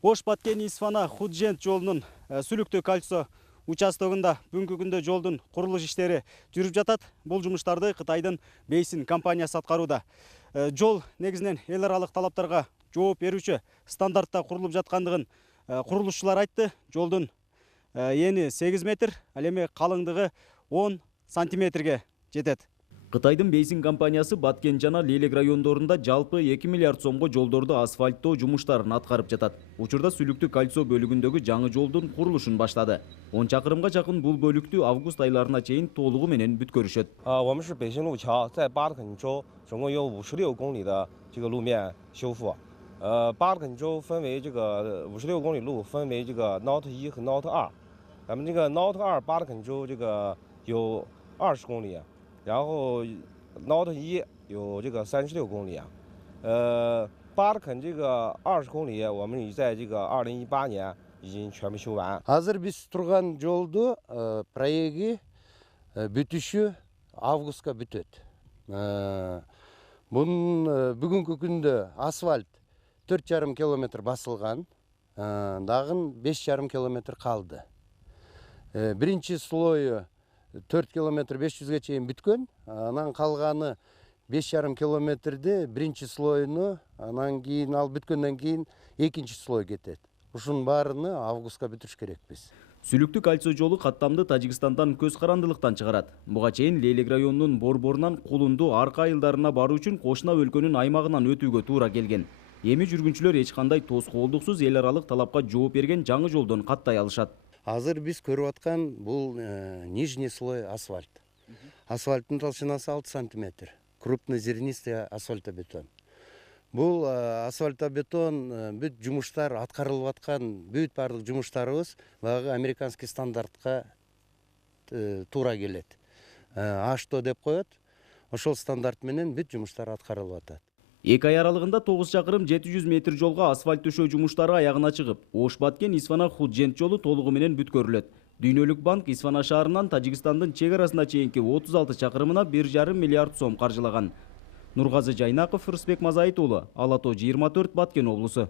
Ош Баткен Исфана Худжент жолунун Сүлүктүү кальцо участогунда бүгүнкү күндө жолдун курулуш иштери жүрүп жатат. Бул жумуштарды Кытайдын Бейсин компаниясы аткарууда. Жол негизинен эл аралык талаптарга жооп берүүчү стандартта курулуп жаткандыгын курулушчулар айтты. Жолдун эни 8 метр, ал эми калыңдыгы 10 сантиметрге жетет. Кытайдын Бейсин компаниясы Баткен жана Лелек райондорунда жалпы 2 миллиард сомго жолдорду асфальттоо жумуштарын аткарып жатат. Учурда Сүлүктүү кальцо бөлүгүндөгү жаңы жолдун курулушун баштады. 10 чакырымга жакын бул бөлүктү август айларына чейин толугу менен бүткөрүшөт. 我们是北新路桥，在巴德肯州总共有56公里的这个路面修复。巴德肯州分为这个56公里路分为这个 Note 1和 Note 2。咱们这个 Note 2巴德肯州这个有20公里，然后 Note 1有这个36公里。巴德肯这个20公里，我们已在这个2018年已经全部修完。 Азыр биз турган жолду проеги бүтүшү августка бүтөт. Бунун бүгүнкү күндө асфальт 4,5 километр басылган, дагы 5,5 километр калды. Биринчи слою 4 километр 500ге чейин бүткөн, анан калганы 5,5 километрди биринчи слоюну, анан кийин ал бүткөндөн кийин экинчи слой кетет. Ушунун баарыны августка бүтүрүш керекпиз. Сүлүктүү кальцо жолу каттамды Тажикстандан көз карандылыктан чыгарат. Буга чейин Лелек районунун Борборунан Кулунду арка айылдарына баруу үчүн кошуна өлкөнүн аймагынан өтүүгө туура келген. Эми жүргүнчүлөр эч кандай тоскоолдуксуз эл аралык талапка жооп берген жаңы жолдон каттай алышат. Азыр биз көрүп аткан бул нижний слой асфальт. Асфальттын толщинасы 6 сантиметр. Крупнозернистый асфальтобетон. Бул асфальтобетон бүт жумуштар аткарылып аткан, бүт бардык жумуштарыбыз баягы американский стандартка туура келет. H2 деп коет. Ошол стандарт менен бүт жумуштар аткарылып атат. 2 ай аралыгында 9 чакырым 700 метр жолго асфальт төшөө жумуштары аягына чыгып, Ош Баткен Исфана Худжент жолу толугу менен бүткөрүлөт. Дүйнөлүк банк Исфана шаарынан Тажикстандын чек арасына чейинки 36 чакырымына 1,5 миллиард сом каржылаган. Нургазы Жайнаков, Рысбек Мазайыт уулу, Ала Тоо 24, Баткен облусу.